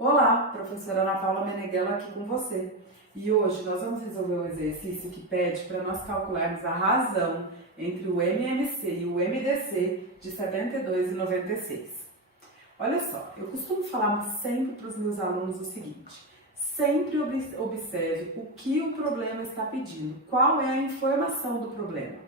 Olá, professora Ana Paula Meneghella aqui com você. E hoje nós vamos resolver um exercício que pede para nós calcularmos a razão entre o MMC e o MDC de 72 e 96. Olha só, eu costumo falar sempre para os meus alunos o seguinte: sempre observe o que o problema está pedindo, qual é a informação do problema.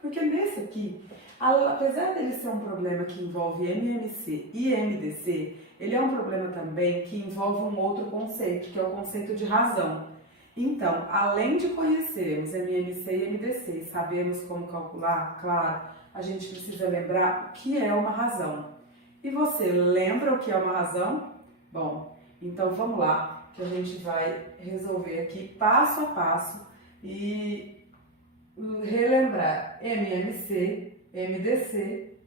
Porque nesse aqui, apesar dele ser um problema que envolve MMC e MDC, ele é um problema também que envolve um outro conceito, que é o conceito de razão. Então, além de conhecermos MMC e MDC e sabermos como calcular, claro, a gente precisa lembrar o que é uma razão. E você lembra o que é uma razão? Bom, então vamos lá, que a gente vai resolver aqui passo a passo e relembrar MMC, MDC,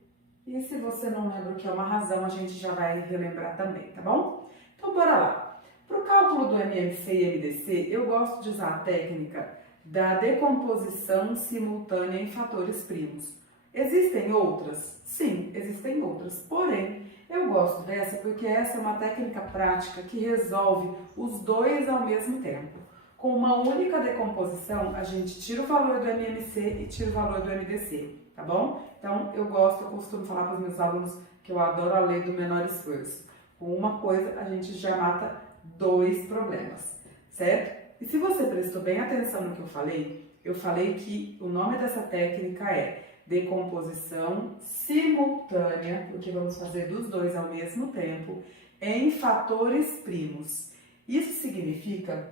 e se você não lembra o que é uma razão, a gente já vai relembrar também, tá bom? Então bora lá. Para o cálculo do MMC e MDC, eu gosto de usar a técnica da decomposição simultânea em fatores primos. Existem outras? Sim, existem outras, porém, eu gosto dessa porque essa é uma técnica prática que resolve os dois ao mesmo tempo. Com uma única decomposição, a gente tira o valor do MMC e tira o valor do MDC, tá bom? Então, eu costumo falar para os meus alunos que eu adoro a lei do menor esforço. Com uma coisa, a gente já mata dois problemas, certo? E se você prestou bem atenção no que eu falei que o nome dessa técnica é decomposição simultânea, porque vamos fazer dos dois ao mesmo tempo, em fatores primos. Isso significa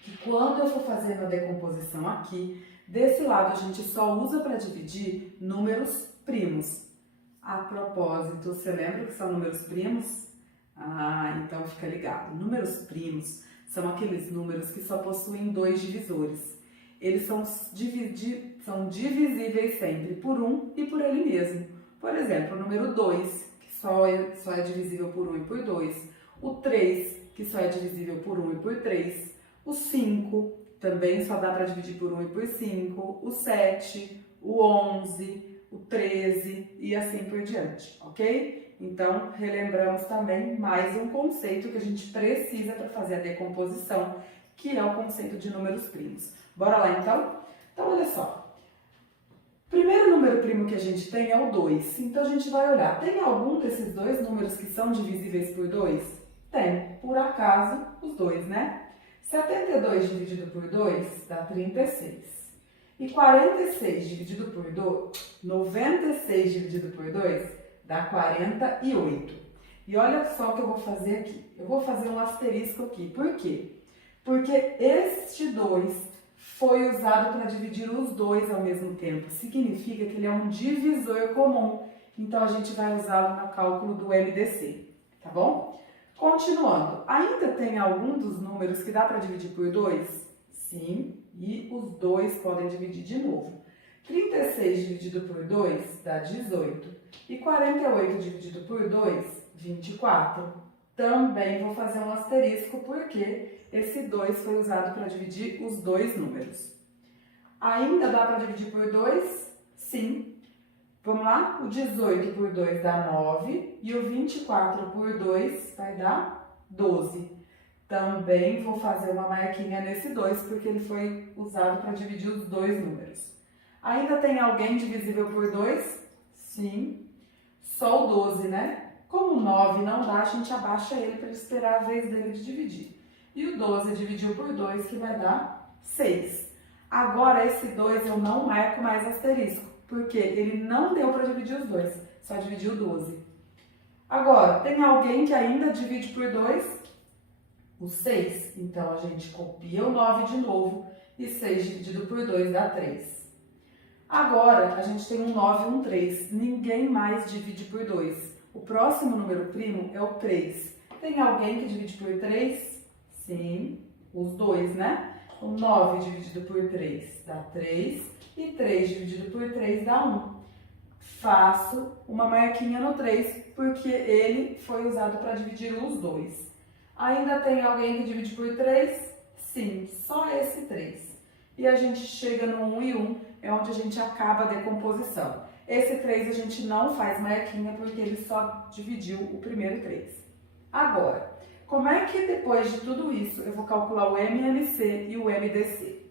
que quando eu for fazendo a decomposição aqui, desse lado a gente só usa para dividir números primos. A propósito, você lembra que são números primos? Então fica ligado. Números primos são aqueles números que só possuem dois divisores. Eles são divisíveis sempre por 1 e por ele mesmo. Por exemplo, o número 2, que só é divisível por 1 e por 2. O 3, que só é divisível por 1 e por 3. O 5 também só dá para dividir por 1 e por 5, o 7, o 11, o 13 e assim por diante, ok? Então, relembramos também mais um conceito que a gente precisa para fazer a decomposição, que é o conceito de números primos. Bora lá então? Então, olha só. O primeiro número primo que a gente tem é o 2. Então, a gente vai olhar, tem algum desses dois números que são divisíveis por 2? Tem, por acaso, os dois, né? 72 dividido por 2 dá 36. E 46 dividido por 2, 96 dividido por 2 dá 48. E olha só o que eu vou fazer aqui. Eu vou fazer um asterisco aqui. Por quê? Porque este 2 foi usado para dividir os dois ao mesmo tempo. Significa que ele é um divisor comum. Então, a gente vai usá-lo no cálculo do MDC. Tá bom? Continuando, ainda tem algum dos números que dá para dividir por 2? Sim, e os dois podem dividir de novo. 36 dividido por 2 dá 18. E 48 dividido por 2, 24. Também vou fazer um asterisco porque esse 2 foi usado para dividir os dois números. Ainda dá para dividir por 2? Sim. Vamos lá? O 18 por 2 dá 9 e o 24 por 2 vai dar 12. Também vou fazer uma marquinha nesse 2 porque ele foi usado para dividir os dois números. Ainda tem alguém divisível por 2? Sim. Só o 12, né? Como o 9 não dá, a gente abaixa ele para esperar a vez dele de dividir. E o 12 dividiu por 2 que vai dar 6. Agora esse 2 eu não marco mais asterisco, porque ele não deu para dividir os dois, só dividiu 12. Agora, tem alguém que ainda divide por 2? O 6. Então, a gente copia o 9 de novo e 6 dividido por 2 dá 3. Agora, a gente tem um 9 e um 3. Ninguém mais divide por 2. O próximo número primo é o 3. Tem alguém que divide por 3? Sim, os dois, né? O 9 dividido por 3 dá 3 e 3 dividido por 3 dá 1. Faço uma marquinha no 3 porque ele foi usado para dividir os dois. Ainda tem alguém que divide por 3? Sim, só esse 3. E a gente chega no 1 e 1, é onde a gente acaba a decomposição. Esse 3 a gente não faz marquinha porque ele só dividiu o primeiro 3. Agora, como é que depois de tudo isso eu vou calcular o MMC e o MDC?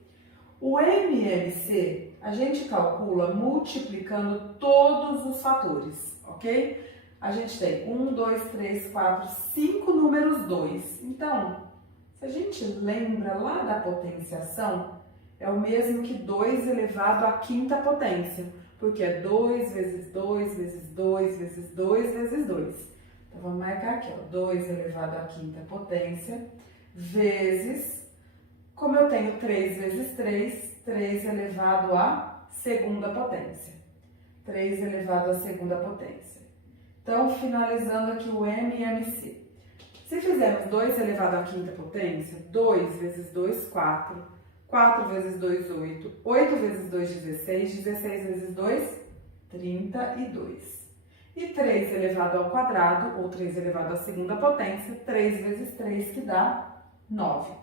O MMC a gente calcula multiplicando todos os fatores, ok? A gente tem 1, 2, 3, 4, 5 números 2. Então, se a gente lembra lá da potenciação, é o mesmo que 2 elevado à quinta potência, porque é 2 vezes 2 vezes 2 vezes 2 vezes 2. Então, vamos marcar aqui, ó, 2 elevado à quinta potência, vezes, como eu tenho 3 vezes 3, 3 elevado à segunda potência. 3 elevado à segunda potência. Então, finalizando aqui o MMC. Se fizermos 2 elevado à quinta potência, 2 vezes 2, 4. 4 vezes 2, 8. 8 vezes 2, 16. 16 vezes 2, 32. E 3 elevado ao quadrado, ou 3 elevado à segunda potência, 3 vezes 3, que dá 9.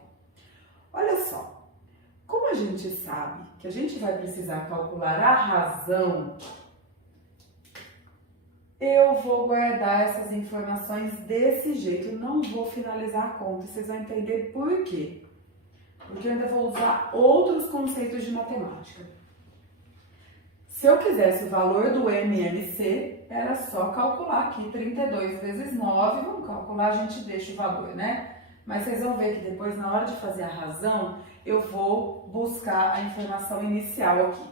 Olha só, como a gente sabe que a gente vai precisar calcular a razão, eu vou guardar essas informações desse jeito, não vou finalizar a conta, vocês vão entender por quê. Porque eu ainda vou usar outros conceitos de matemática. Se eu quisesse o valor do MMC, era só calcular aqui 32 vezes 9, vamos calcular, a gente deixa o valor, né? Mas vocês vão ver que depois, na hora de fazer a razão, eu vou buscar a informação inicial aqui.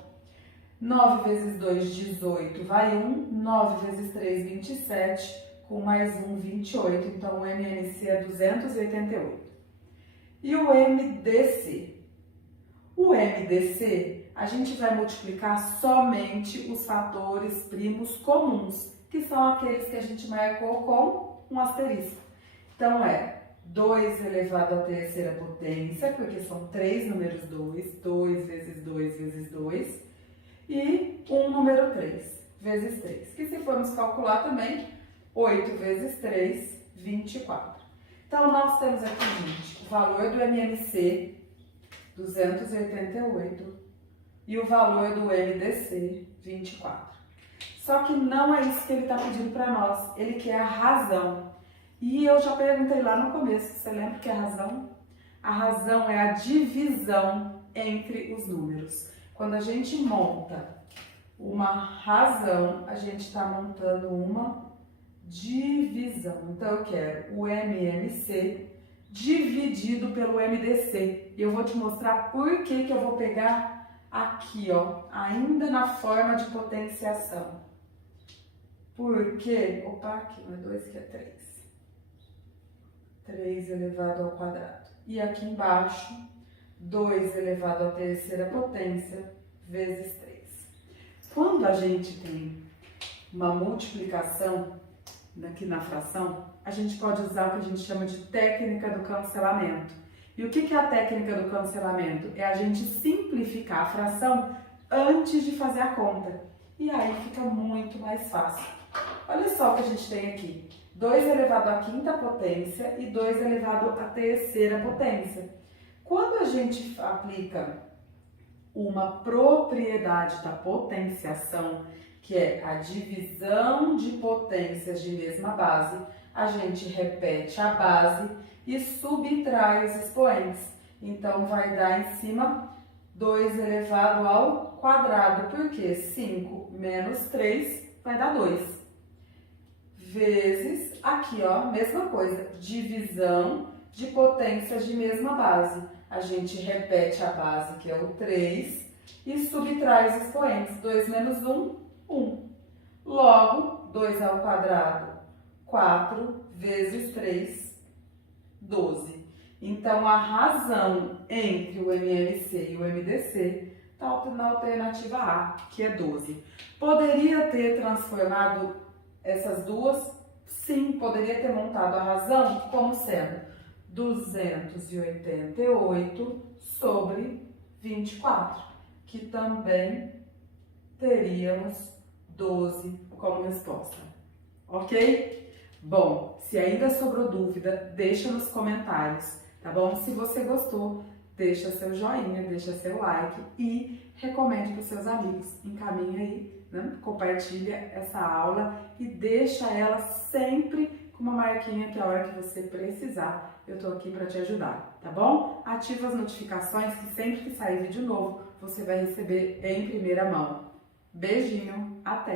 9 vezes 2, 18, vai 1. 9 vezes 3, 27, com mais 1, 28. Então, o MMC é 288. E o MDC? O MDC, a gente vai multiplicar somente os fatores primos comuns, que são aqueles que a gente marcou com um asterisco. Então, é 2 elevado à terceira potência, porque são 3 números 2, 2 vezes 2 vezes 2, e um número 3 vezes 3, que se formos calcular também, 8 vezes 3, 24. Então, nós temos aqui, gente, o valor do MMC, 288, e o valor do MDC, 24. Só que não é isso que ele está pedindo para nós, ele quer a razão. E eu já perguntei lá no começo, você lembra o que é a razão? A razão é a divisão entre os números. Quando a gente monta uma razão, a gente está montando uma divisão. Então, eu quero o MMC dividido pelo MDC. E eu vou te mostrar por que eu vou pegar aqui, ó, ainda na forma de potenciação. Porque, opa, aqui não é 2, que é 3. 3 elevado ao quadrado. E aqui embaixo, 2 elevado à terceira potência vezes 3. Quando a gente tem uma multiplicação aqui na fração, a gente pode usar o que a gente chama de técnica do cancelamento. E o que é a técnica do cancelamento? É a gente simplificar a fração antes de fazer a conta. E aí fica muito mais fácil. Olha só o que a gente tem aqui. 2 elevado à quinta potência e 2 elevado à terceira potência. Quando a gente aplica uma propriedade da potenciação, que é a divisão de potências de mesma base, a gente repete a base e subtrai os expoentes. Então, vai dar em cima 2 elevado ao quadrado, porque 5 menos 3 vai dar 2. Vezes, aqui ó, mesma coisa, divisão de potências de mesma base. A gente repete a base, que é o 3, e subtrai os expoentes. 2 menos 1, 1. Logo, 2 ao quadrado, 4, vezes 3, 12. Então, a razão entre o MMC e o MDC está na alternativa A, que é 12. Poderia ter transformado essas duas? Sim, poderia ter montado a razão como sendo 288 sobre 24, que também teríamos 12 como resposta. Ok? Bom, se ainda sobrou dúvida, deixa nos comentários, tá bom? Se você gostou, deixa seu joinha, deixa seu like e recomende para os seus amigos. Encaminha aí, né? Compartilha essa aula e deixa ela sempre com uma marquinha que a hora que você precisar, eu tô aqui para te ajudar, tá bom? Ativa as notificações que sempre que sair vídeo novo, você vai receber em primeira mão. Beijinho, até!